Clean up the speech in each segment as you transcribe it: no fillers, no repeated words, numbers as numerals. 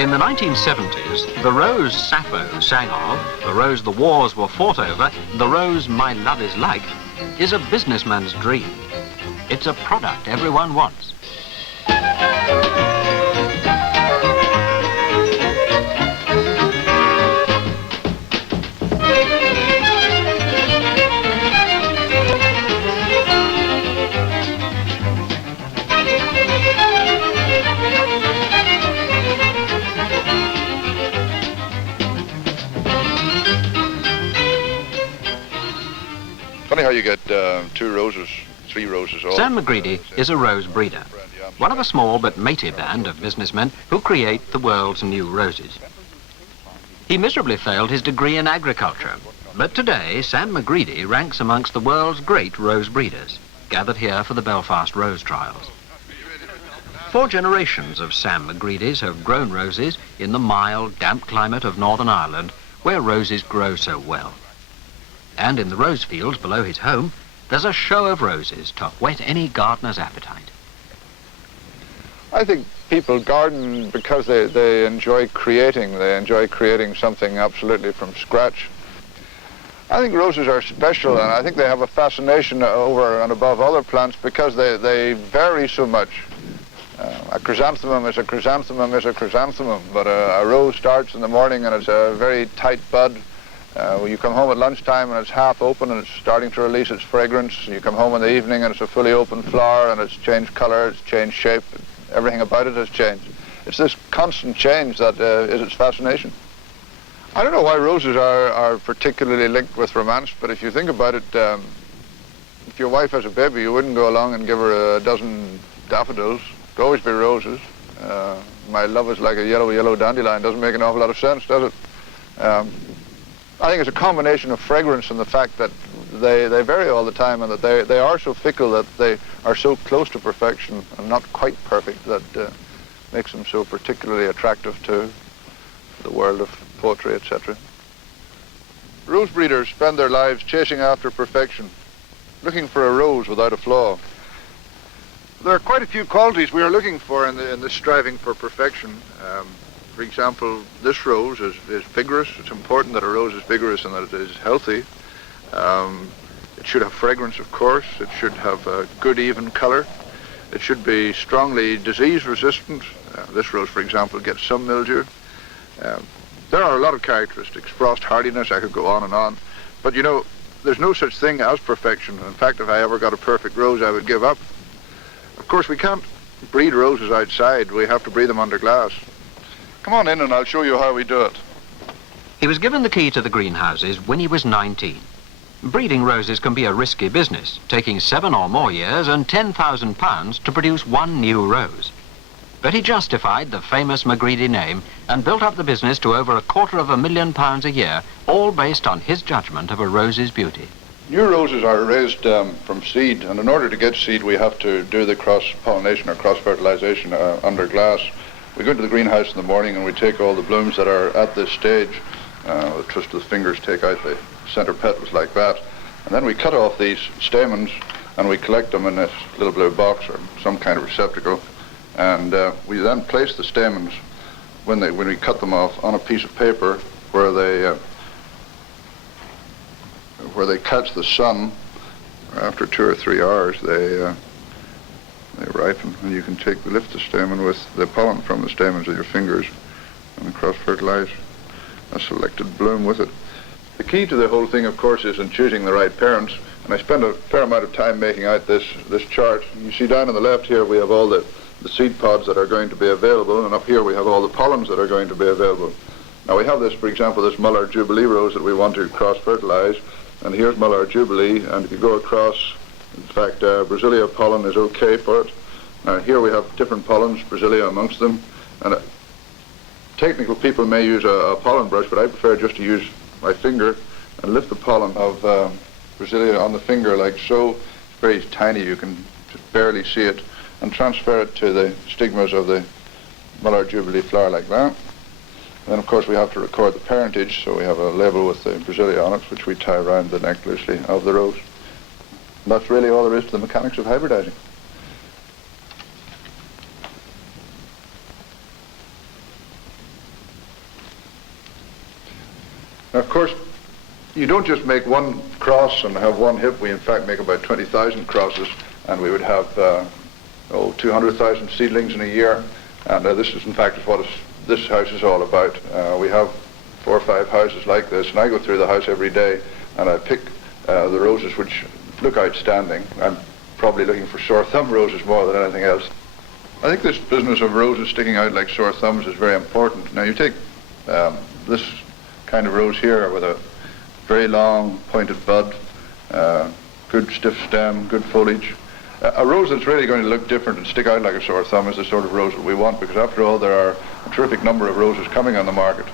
In the 1970s, the rose Sappho sang of, the rose the wars were fought over, the rose my love is like, is a businessman's dream. It's a product everyone wants. Funny how you get 2 roses, 3 roses all. Sam McGreedy is a rose breeder, one of a small but matey band of businessmen who create the world's new roses. He miserably failed his degree in agriculture, but today Sam McGreedy ranks amongst the world's great rose breeders, gathered here for the Belfast Rose trials. 4 generations of Sam McGreedys have grown roses in the mild, damp climate of Northern Ireland, where roses grow so well. And in the rose fields below his home, there's a show of roses to whet any gardener's appetite. I think people garden because they enjoy creating. They enjoy creating something absolutely from scratch. I think roses are special, and I think they have a fascination over and above other plants because they vary so much. A chrysanthemum is a chrysanthemum is a chrysanthemum, but a rose starts in the morning and it's a very tight bud. When you come home at lunchtime and it's half open and it's starting to release its fragrance, and you come home in the evening and it's a fully open flower and it's changed color, it's changed shape, everything about it has changed. It's this constant change that is its fascination. I don't know why roses are particularly linked with romance, but if you think about it, if your wife has a baby, you wouldn't go along and give her a dozen daffodils. It'd always be roses. My love is like a yellow, yellow dandelion. Doesn't make an awful lot of sense, does it? I think it's a combination of fragrance and the fact that they vary all the time, and that they are so fickle, that they are so close to perfection and not quite perfect, that makes them so particularly attractive to the world of poetry, etc. Rose breeders spend their lives chasing after perfection, looking for a rose without a flaw. There are quite a few qualities we are looking for in this striving for perfection. For example, this rose is vigorous. It's important that a rose is vigorous and that it is healthy. It should have fragrance, of course. It should have a good, even color. It should be strongly disease resistant. This rose, for example, gets some mildew. There are a lot of characteristics. Frost hardiness, I could go on and on. But you know, there's no such thing as perfection. In fact, if I ever got a perfect rose, I would give up. Of course, we can't breed roses outside. We have to breed them under glass. Come on in and I'll show you how we do it. He was given the key to the greenhouses when he was 19. Breeding roses can be a risky business, taking 7 or more years and £10,000 to produce one new rose. But he justified the famous McGreedy name and built up the business to over £250,000 a year, all based on his judgment of a rose's beauty. New roses are raised from seed, and in order to get seed we have to do the cross-pollination or cross-fertilization under glass. We go into the greenhouse in the morning and we take all the blooms that are at this stage. With a twist of the fingers, take out the center petals like that. And then we cut off these stamens and we collect them in this little blue box or some kind of receptacle. And we then place the stamens, when we cut them off, on a piece of paper where they catch the sun. After 2 or 3 hours, they ripen, and you can lift the stamen with the pollen from the stamens with your fingers and cross-fertilize a selected bloom with it. The key to the whole thing, of course, is in choosing the right parents, and I spent a fair amount of time making out this chart. You see down on the left here we have all the seed pods that are going to be available, and up here we have all the pollens that are going to be available. Now we have this, for example, this Mullard Jubilee rose that we want to cross-fertilize, and here's Mullard Jubilee, and if you go across, in fact, Brasilia pollen is okay for it. Now here we have different pollens, Brasilia amongst them, and technical people may use a pollen brush, but I prefer just to use my finger and lift the pollen of Brasilia on the finger like so. It's very tiny, you can just barely see it, and transfer it to the stigmas of the Mullard Jubilee flower like that. And then of course we have to record the parentage, so we have a label with the Brasilia on it, which we tie around the neck loosely of the rose. And that's really all there is to the mechanics of hybridizing. Now, of course, you don't just make one cross and have one hip. We, in fact, make about 20,000 crosses, and we would have 200,000 seedlings in a year. And this is, in fact, what this house is all about. We have 4 or 5 houses like this, and I go through the house every day, and I pick the roses which look outstanding. I'm probably looking for sore thumb roses more than anything else. I think this business of roses sticking out like sore thumbs is very important. Now, you take this kind of rose here with a very long pointed bud, good stiff stem, good foliage. A rose that's really going to look different and stick out like a sore thumb is the sort of rose that we want, because after all there are a terrific number of roses coming on the market.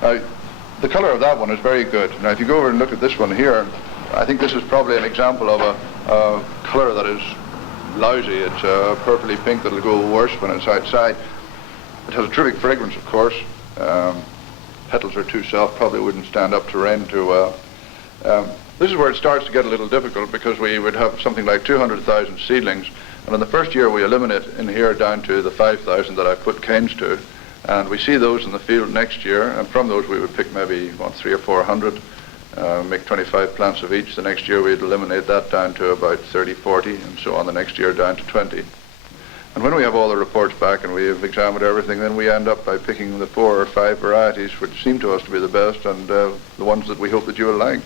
The colour of that one is very good. Now, if you go over and look at this one here, I think this is probably an example of a colour that is lousy. It's purpley pink that'll go worse when it's outside. It has a terrific fragrance, of course. Petals are too soft, probably wouldn't stand up to rain too well. This is where it starts to get a little difficult, because we would have something like 200,000 seedlings, and in the first year we eliminate in here down to the 5,000 that I put canes to, and we see those in the field next year, and from those we would pick maybe 300 or 400, make 25 plants of each. The next year we'd eliminate that down to about 30, 40, and so on the next year down to 20. And when we have all the reports back and we have examined everything, then we end up by picking the 4 or 5 varieties which seem to us to be the best, and the ones that we hope that you will like.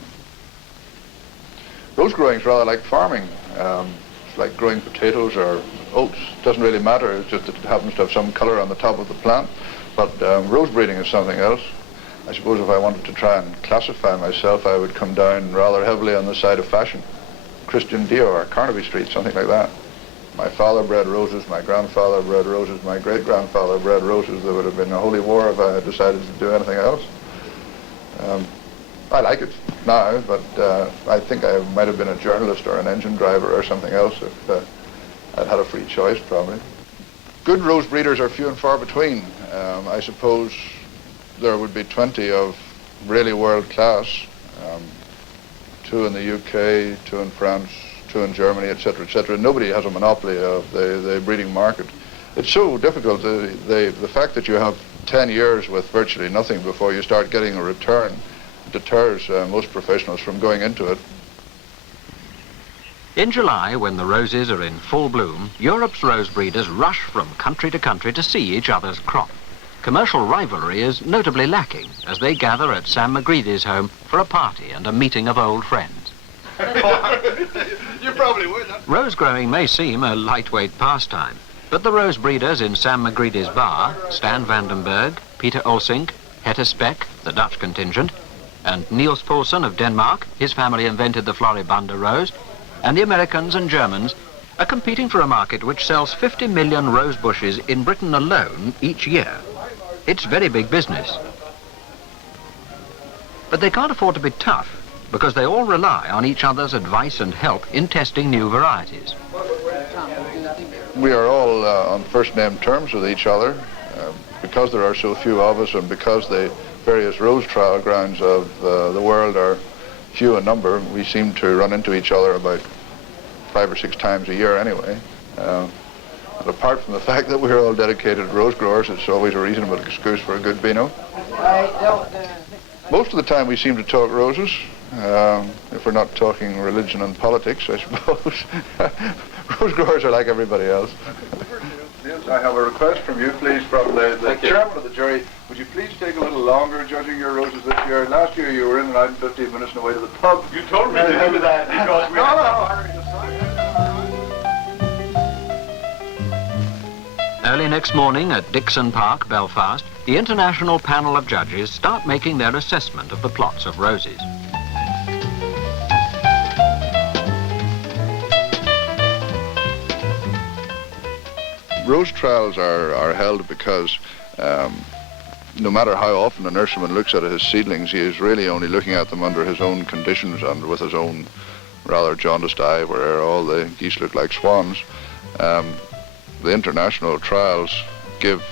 Rose growing is rather like farming. It's like growing potatoes or oats. It doesn't really matter, it's just that it happens to have some colour on the top of the plant. But rose breeding is something else. I suppose if I wanted to try and classify myself, I would come down rather heavily on the side of fashion. Christian Dior, Carnaby Street, something like that. My father bred roses, my grandfather bred roses, my great-grandfather bred roses. There would have been a holy war if I had decided to do anything else. I like it now, but I think I might have been a journalist or an engine driver or something else if I'd had a free choice, probably. Good rose breeders are few and far between. I suppose there would be 20 of really world-class, 2 in the UK, 2 in France, 2 in Germany, etc., etc. Nobody has a monopoly of the breeding market. It's so difficult. The fact that you have 10 years with virtually nothing before you start getting a return deters most professionals from going into it. In July, when the roses are in full bloom, Europe's rose breeders rush from country to country to see each other's crop. Commercial rivalry is notably lacking as they gather at Sam McGreedy's home for a party and a meeting of old friends. You probably would. Rose growing may seem a lightweight pastime, but the rose breeders in Sam McGreedy's bar, Stan Vandenberg, Peter Olsink, Hette Speck, the Dutch contingent, and Niels Poulsen of Denmark, his family invented the Floribunda rose, and the Americans and Germans are competing for a market which sells 50 million rose bushes in Britain alone each year. It's very big business. But they can't afford to be tough, because they all rely on each other's advice and help in testing new varieties. We are all on first-name terms with each other. Because there are so few of us, and because the various rose trial grounds of the world are few in number, we seem to run into each other about 5 or 6 times a year anyway. And apart from the fact that we're all dedicated rose growers, it's always a reasonable excuse for a good beano. Most of the time we seem to talk roses, if we're not talking religion and politics, I suppose. Rose growers are like everybody else. I have a request from you, please, from the chairman of the jury. Would you please take a little longer judging your roses this year? Last year you were in and out in 15 minutes and away to the pub. You told me to do that because we Early next morning at Dixon Park, Belfast, the international panel of judges start making their assessment of the plots of roses. Rose trials are held because no matter how often a nurseryman looks at his seedlings, he is really only looking at them under his own conditions and with his own rather jaundiced eye, where all the geese look like swans. The international trials give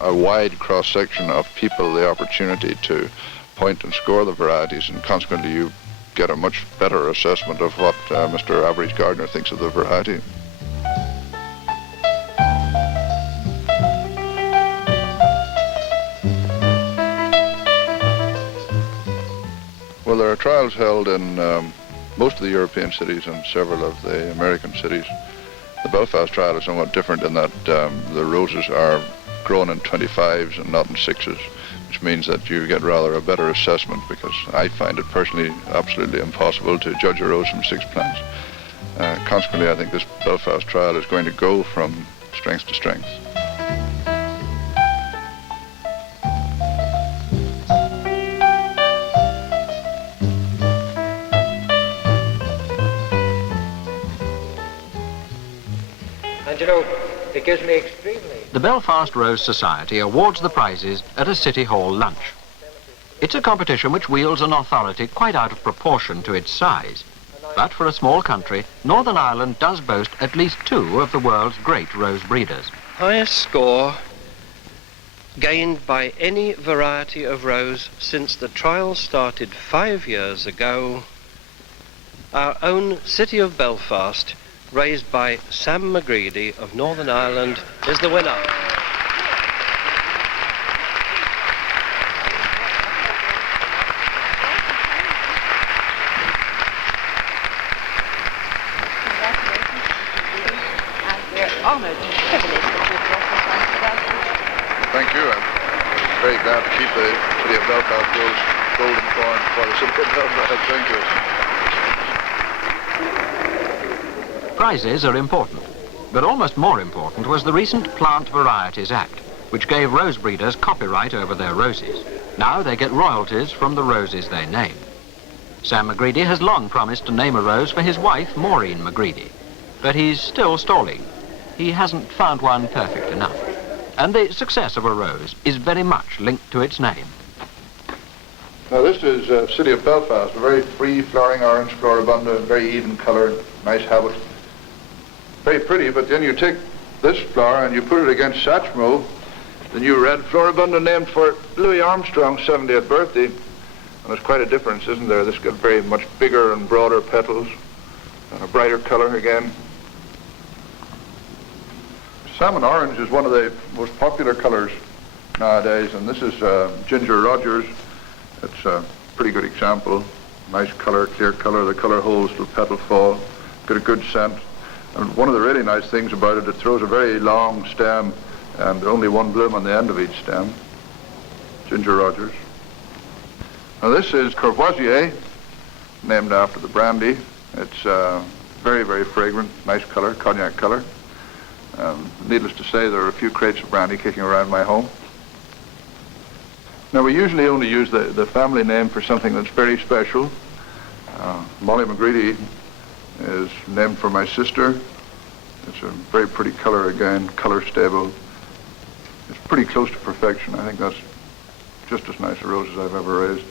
a wide cross-section of people the opportunity to point and score the varieties, and consequently you get a much better assessment of what Mr. Average Gardener thinks of the variety. there are trials held in most of the European cities and several of the American cities. The Belfast trial is somewhat different in that the roses are grown in 25s and not in 6s, which means that you get rather a better assessment, because I find it personally absolutely impossible to judge a rose from 6 plants. Consequently, I think this Belfast trial is going to go from strength to strength. And you know, it gives me extremely... The Belfast Rose Society awards the prizes at a City Hall lunch. It's a competition which wields an authority quite out of proportion to its size. But for a small country, Northern Ireland does boast at least 2 of the world's great rose breeders. highest score gained by any variety of rose since the trial started 5 years ago. Our own city of Belfast, raised by Sam McGreedy of Northern Ireland, is the winner. Honoured and privileged that you've brought us on to Belfast. Thank you. I'm very glad to keep the city of Belfast Rose golden corn for the city of Belfast. Thank you. Prizes are important, but almost more important was the recent Plant Varieties Act, which gave rose breeders copyright over their roses. Now they get royalties from the roses they name. Sam McGreedy has long promised to name a rose for his wife, Maureen McGreedy, but he's still stalling. He hasn't found one perfect enough. And the success of a rose is very much linked to its name. Now this is city of Belfast, a very free flowering orange floribunda, very even colour, nice habit. Very pretty, but then you take this flower and you put it against Satchmo, the new red floribunda named for Louis Armstrong's 70th birthday. And there's quite a difference, isn't there? This got very much bigger and broader petals and a brighter colour again. Salmon orange is one of the most popular colours nowadays, and this is Ginger Rogers. It's a pretty good example. Nice colour, clear colour, the colour holds till petal fall, got a good scent. And one of the really nice things about it, it throws a very long stem and only one bloom on the end of each stem. Ginger Rogers. Now this is Courvoisier, named after the brandy. It's very, very fragrant, nice colour, cognac colour. Needless to say, there are a few crates of brandy kicking around my home. Now we usually only use the family name for something that's very special. Molly McGreedy is named for my sister. It's a very pretty colour again, colour stable. It's pretty close to perfection. I think that's just as nice a rose as I've ever raised.